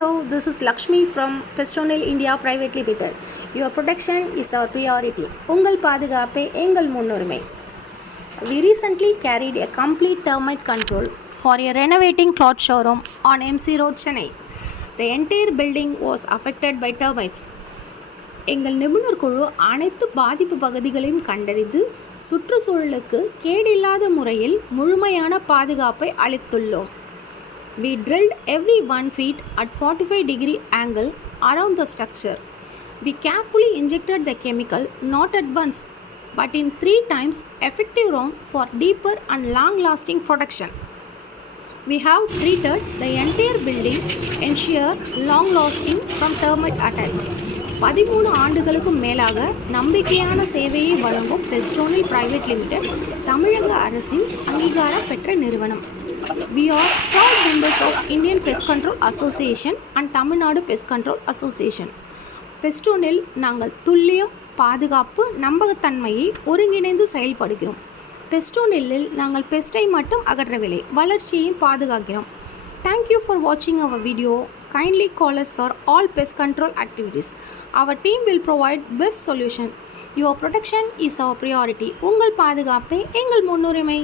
Hello, this is Lakshmi from Pestonil India Private Limited. Your protection is our priority. உங்கள் பாதுகாப்பே எங்கள் முன்னுரிமை. We recently carried a complete termite control for a renovating cloth showroom on MC Road, Chennai. The entire building was affected by termites. எங்கள் நிபுணர் குழு அனைத்து பாதிப்பு பகுதிகளையும் கண்டறிந்து சுற்றுச்சூழலுக்கு கேடில்லாத முறையில் முழுமையான பாதுகாப்பை அளித்துள்ளோம். We drilled every 1 feet at 45-degree angle around the structure. We carefully injected the chemical not at once but in 3 times effective round for deeper and long-lasting protection. We have treated the entire building ensure long-lasting from termite attacks. 13 ஆண்டுகளுக்கு மேலாக நம்பிக்கையான சேவையை வழங்கும் பெஸ்டோனில் private limited தமிழக அரசின் அங்கீகாரம் பெற்ற நிறுவனம். We are proud members of Indian Pest Control Association and Tamil Nadu Pest Control Association. பெஸ்டோனில் நாங்கள் துல்லியம், பாதுகாப்பு, நம்பகத்தன்மையை ஒருங்கிணைந்து செயல்படுகிறோம். பெஸ்டோனில் நாங்கள் பெஸ்ட்டை மட்டும் அகற்றவில்லை, வளர்ச்சியையும் பாதுகாக்கிறோம். Thank you for watching our video. Kindly call us for all pest control activities. Our team will provide best solution. Your protection is our priority. உங்கள் பாதுகாப்பே எங்கள் முன்னுரிமை.